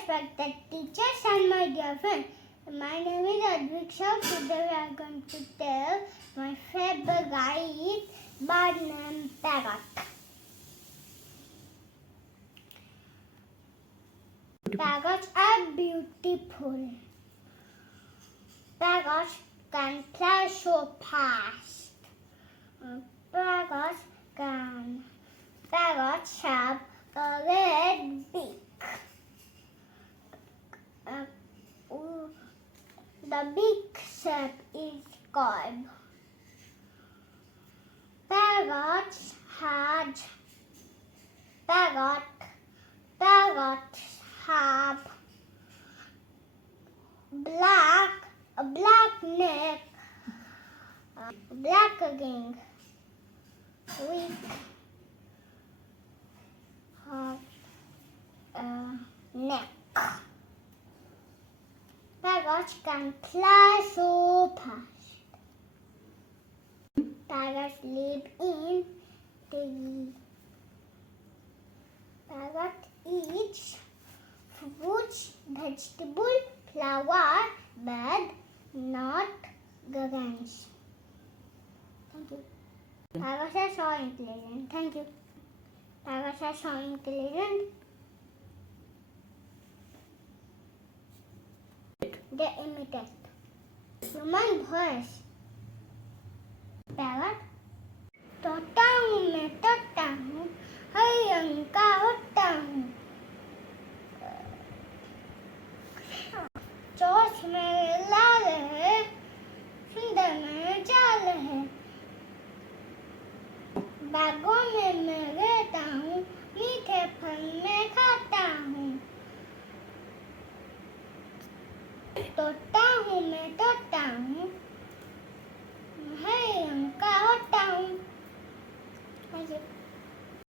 respected teachers and my dear friends. My name is Adviksha. Today we are going to tell my favorite bird named Parrot. Parrots are beautiful. Parrots can fly so fast. Parrots have a red beak. The beak shape is curved. Parrots have a black neck, black ring with neck. Parrots can fly so fast. Parrots live in trees. Parrot eats fruits, vegetables, flower, but not grains. Thank you. Parrots are so intelligent. Thank you. Parrots are so intelligent. They imitate human voice. Parrot, तोता हूँ मैं तोता हूँ, हर रंग का होता हूँ। चोंच मेरे लाल है, सुंदर मेरे चाल है। बागों में मैं रहता हूँ, मीठे फल मैं खाता हूँ। तोता हूँ मैं तोता